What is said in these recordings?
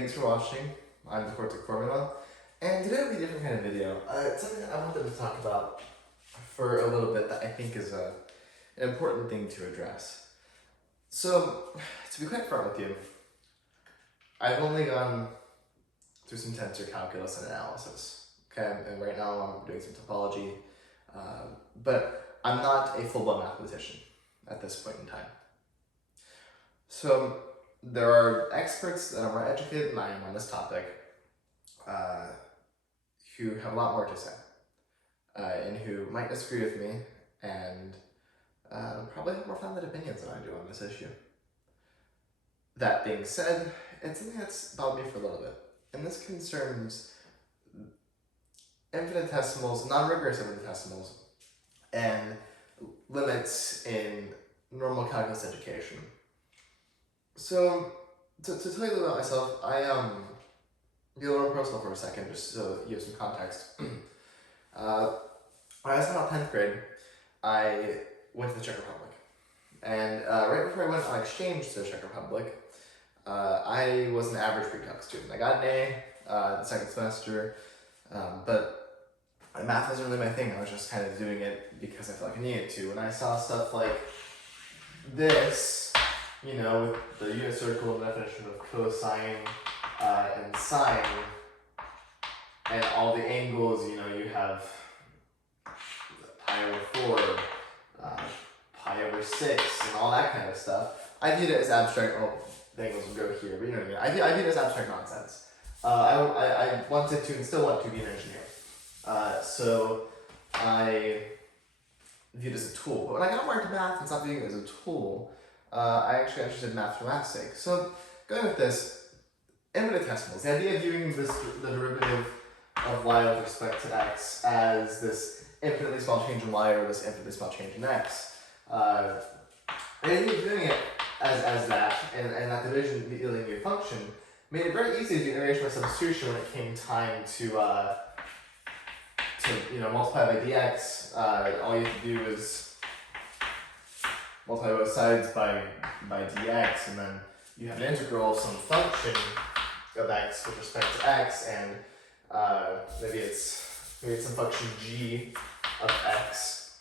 Thanks for watching. I'm the Cortic Formula, and today will be a different kind of video. It's something I wanted to talk about for a little bit that I think is an important thing to address. So, to be quite frank with you, I've only gone through some tensor calculus and analysis, okay? And right now I'm doing some topology, but I'm not a full-blown mathematician at this point in time. So, there are experts that are more educated than I am on this topic who have a lot more to say and who might disagree with me and probably have more founded opinions than I do on this issue. That being said, it's something that's bothered me for a little bit, and this concerns infinitesimals, non-rigorous infinitesimals, and limits in normal calculus education. So, to tell you a little about myself, be a little personal for a second, just so you have some context. When I was in 10th grade, I went to the Czech Republic. And right before I went on exchange to the Czech Republic, I was an average pre-calc student. I got an A the second semester, but math wasn't really my thing. I was just kind of doing it because I felt like I needed to. When I saw stuff like this, you know, with the unit circle and definition of cosine and sine, and all the angles, you know, you have pi over 4, pi over 6, and all that kind of stuff. I viewed it as abstract. Oh, the angles will go here, but you know what I mean. I viewed it as abstract nonsense. I wanted to and still want to be an engineer. So I viewed it as a tool. But when I got more into math and stopped viewing it as a tool, I actually got interested in math for math's sake. So going with this, infinitesimals, the idea of viewing the derivative of y with respect to x as this infinitely small change in y or this infinitely small change in x. The idea of doing it as that, and that division yielding a function, made it very easy to do iteration by substitution when it came time to multiply by dx. All you have to do is multiply both sides by dx, and then you have an integral of some function of x with respect to x, and maybe it's some function g of x,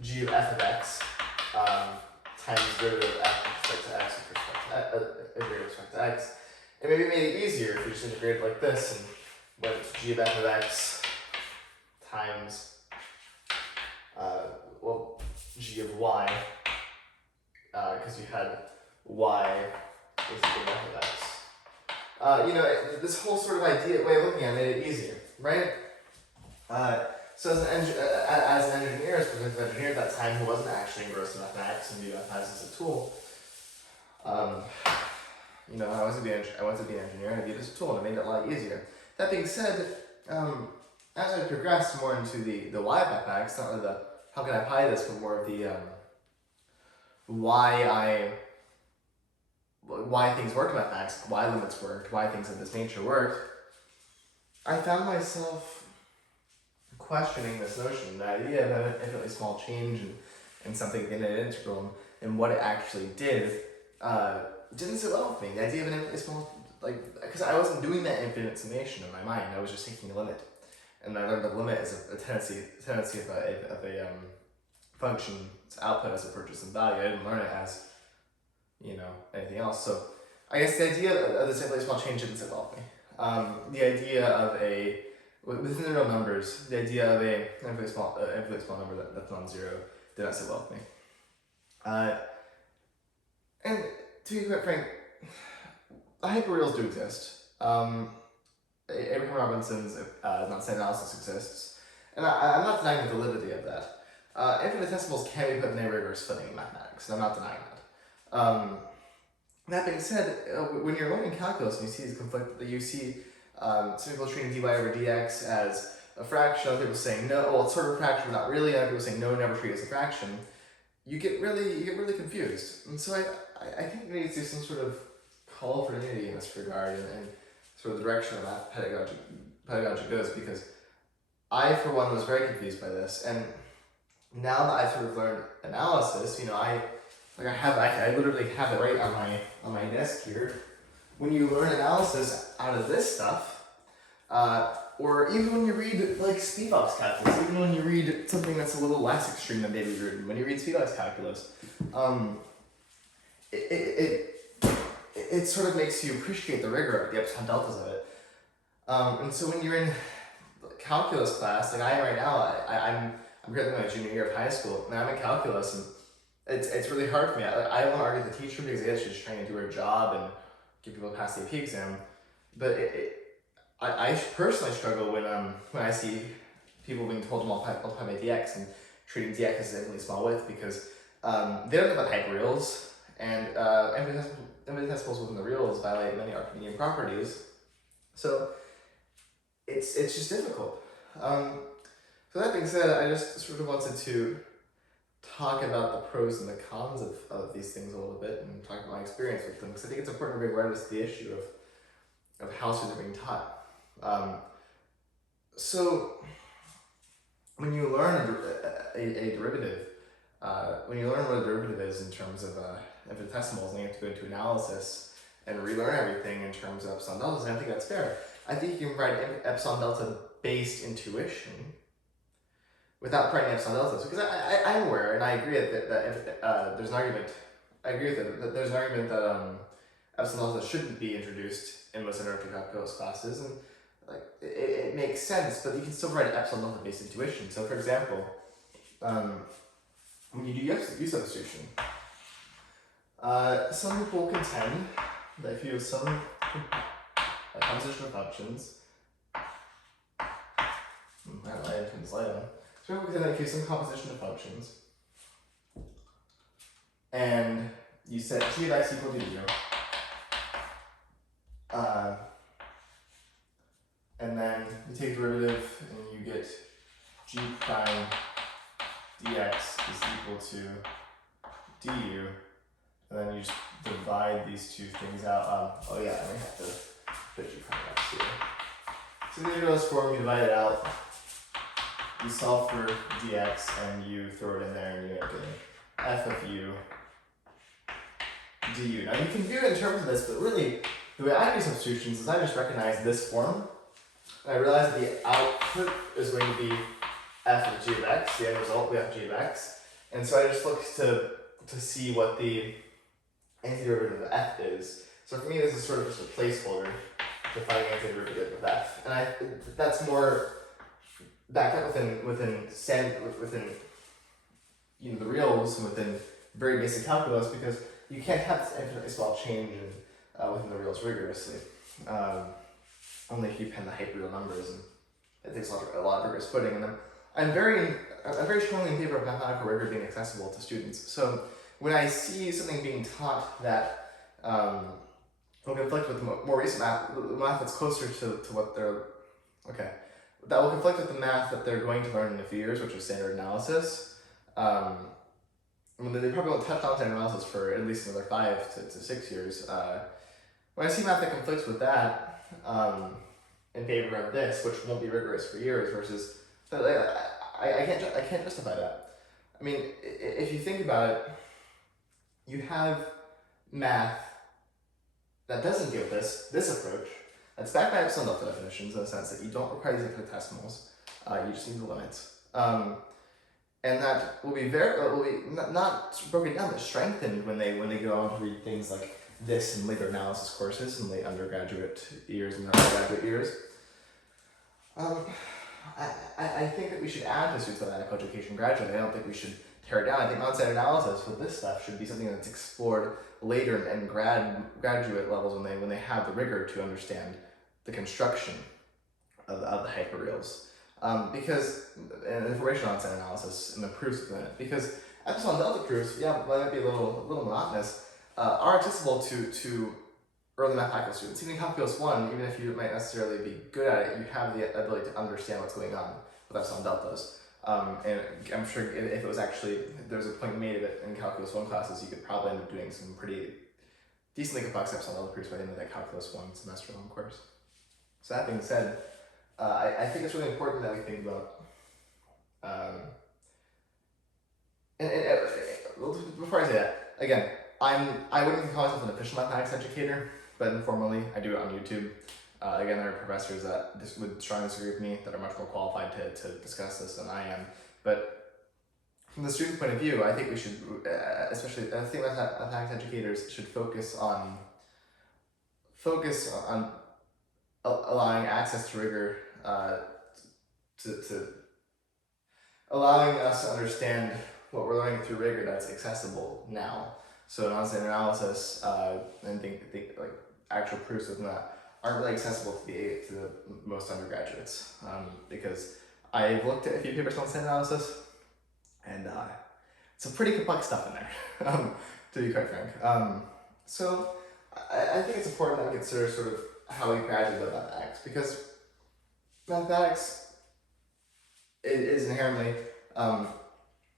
g of f of x times derivative of f with respect to x with respect to x. And maybe it made it easier if you just integrated like this and went to g of f of x times g of y, because you had y is equal to f of x. This whole sort of way of looking at it made it easier, right? So as an engineer, as a professional engineer at that time who wasn't actually engrossed in mathematics and viewed mathematics as a tool, I wanted to be an engineer, and I viewed it as a tool, and it made it a lot easier. That being said, as I progressed more into the why of mathematics, not really the how can I apply this, but more of the why things work in mathematics, why limits worked, why things of this nature worked, I found myself questioning this notion, the idea of an infinitely small change in something in an integral and what it actually did didn't sit well with me. The idea of an infinitely small, because I wasn't doing that infinite summation in my mind, I was just taking a limit. And I learned the limit is a tendency of a function's output as a purchase and value. I didn't learn it as, anything else. So I guess the idea of this infinitely small change didn't sit well with me. The idea of within the real numbers, the idea of a infinitely small number that's non-zero did not sit well with me. And to be quite frank, hyperreals do exist. Abraham Robinson's non-standard analysis exists, and I'm not denying the validity of that. Infinitesimals can be put in a rigorous footing in mathematics, and I'm not denying that. That being said, when you're learning calculus and you see these you see some people treating dy over dx as a fraction, other people saying no, well it's sort of a fraction, but not really, other people saying no, never treat it as a fraction, you get really confused. And so I think there needs to be some sort of call for unity in this regard, and sort of the direction of math pedagogy goes, because I, for one, was very confused by this, and now that I've sort of learned analysis, I literally have it right on my desk here. when you learn analysis out of this stuff, or even when you read like speedbox calculus, even when you read something that's a little less extreme than baby root, when you read speedbox calculus, it sort of makes you appreciate the rigor of the epsilon-deltas of it. And so when you're in calculus class, like I am right now, I'm currently in my junior year of high school, and I'm in calculus, and it's really hard for me. I don't want to argue with the teacher because I guess she's trying to do her job and get people to pass the AP exam, but I personally struggle when I see people being told to multiply by dx and treating dx as infinitely small width, because they don't know about hyperreals, and infinitesimals within the reals violate many Archimedean properties, so it's just difficult. So that being said, I just sort of wanted to talk about the pros and the cons of these things a little bit and talk about my experience with them, because I think it's important to bring awareness to the issue of how students are being taught. So when you learn a derivative, when you learn what a derivative is in terms of infinitesimals, and you have to go into analysis and relearn everything in terms of epsilon deltas, I don't think that's fair. I think you can provide epsilon delta based intuition without providing epsilon deltas, because I'm aware, and I agree that there's an argument. I agree that there's an argument that epsilon delta shouldn't be introduced in most introductory calculus classes, and like it makes sense, but you can still provide epsilon delta based intuition. So, for example, when you do U substitution, some people contend that if you have some composition of functions, I don't know, I turn the slide on. So people contend that if you have some composition of functions, and you set g of x equal to 0, and then you take derivative and you get g prime dx is equal to du, and then you just divide these two things out. Oh yeah, I may have to put g prime x here. So the integral is form, you divide it out, you solve for dx, and you throw it in there, and you end up getting f of u du. Now you can view it in terms of this, but really, the way I do substitutions is I just recognize this form, and I realize that the output is going to be f of g of x, the end result, we have g of x, and so I just look to see what the antiderivative of f is. So for me, this is sort of just a placeholder to find the antiderivative of f, and that's more backed up within you know, the reals and within very basic calculus, because you can't have this infinitely small change within the reals rigorously. Only if you pen the hyperreal numbers, and it takes a lot of rigorous footing. And I'm very strongly in favor of mathematical rigor being accessible to students. So when I see something being taught that will conflict with more recent math that's closer to what they're that will conflict with the math that they're going to learn in a few years, which is standard analysis. They probably won't touch on standard analysis for at least another 5 to 6 years. When I see math that conflicts with that, in favor of this, which won't be rigorous for years, versus I can't justify that. I mean, if you think about it, you have math that doesn't give this approach. That's backed by epsilon delta definitions in the sense that you don't require these infinitesimals. You just need the limits. And that will be not broken down, but strengthened when they go on to read things like this in later analysis courses in late undergraduate years and undergraduate years. I think that we should add to students mathematical education gradually. I don't think we should tear it down. I think non-standard analysis with this stuff should be something that's explored later in graduate levels when they have the rigor to understand the construction of the hyperreals. Because and information on standard analysis and the proofs within it. Because epsilon delta proofs, yeah, they might be a little monotonous, are accessible to early math faculty students. Even in Calculus 1, even if you might necessarily be good at it, you have the ability to understand what's going on with epsilon deltas. And I'm sure if it was actually, if there was a point made of it in Calculus 1 classes, you could probably end up doing some pretty decently complex epsilon delta proofs by the end of that Calculus 1 semester long course. So that being said, I think it's really important that we think about, before I say that, again, I wouldn't call myself an official mathematics educator, but informally, I do it on YouTube. Again, there are professors that would strongly disagree with me that are much more qualified to discuss this than I am. But from the student's point of view, I think we should, especially I think mathematics educators should focus on allowing access to rigor, to allowing us to understand what we're learning through rigor that's accessible now. So non-standard analysis and think like actual proofs of that aren't really accessible to the most undergraduates, because I've looked at a few papers on standard analysis, and some pretty complex stuff in there, to be quite frank. So I think it's important that we consider sort of how we graduate with mathematics, because mathematics is inherently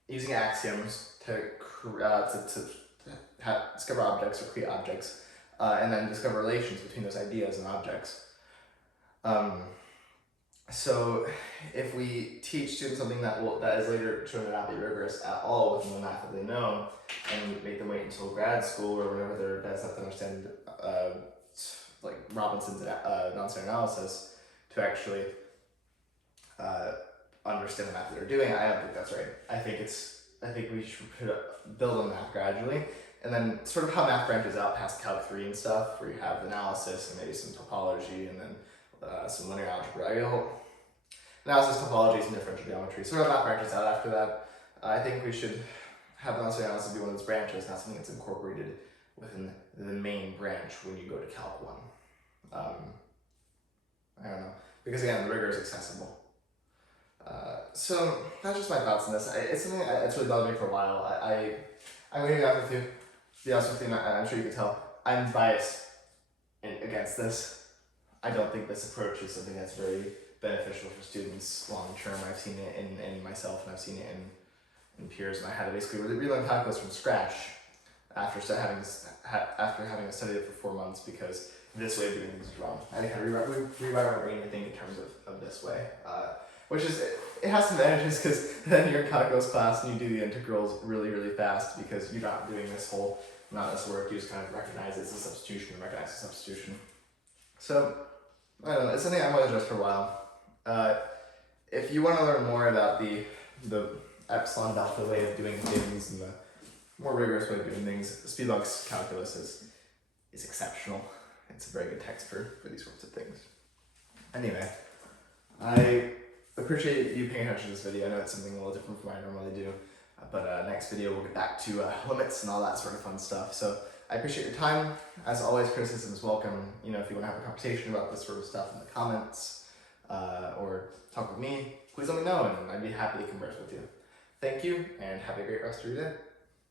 using axioms to discover objects or create objects, and then discover relations between those ideas and objects. So if we teach students something that is later shown to not be rigorous at all within the math that they know, and make them wait until grad school or whenever they're best enough to understand like Robinson's non-standard analysis to actually understand the math that they're doing, I don't think that's right. I think we should build on math gradually, and then sort of how math branches out past Calc 3 and stuff, where you have analysis and maybe some topology and then some linear algebra. Analysis, topology, some differential geometry. Sort of math branches out after that. I think we should have non-standard analysis be one of those branches, not something that's incorporated within the main branch when you go to Calc 1. I don't know, because again, the rigor is accessible. So that's just my thoughts on this. It's something that's really bothered me for a while. I'm going to be honest with you. To be honest with you, I'm sure you can tell, I'm biased against this. I don't think this approach is something that's very beneficial for students long term. I've seen it in myself, and I've seen it in peers, and I had to basically relearn calculus from scratch after having to study it for 4 months, because this way of doing things is wrong. I had to rewire my brain to think in terms of this way, which is, it has some advantages, because then you're in calculus class and you do the integrals really, really fast, because you're not doing this whole monotonous work. You just kind of recognize it's a substitution and recognize a substitution. So, I don't know, it's something I want to address for a while. If you want to learn more about the epsilon-delta way of doing things and the more rigorous way of doing things, Spivak's calculus is exceptional. It's a very good text for these sorts of things. Anyway, I appreciate you paying attention to this video. I know it's something a little different from what I normally do, but next video we'll get back to limits and all that sort of fun stuff. So I appreciate your time. As always, criticism is welcome. You know, if you want to have a conversation about this sort of stuff in the comments, or talk with me, please let me know, and I'd be happy to converse with you. Thank you, and have a great rest of your day.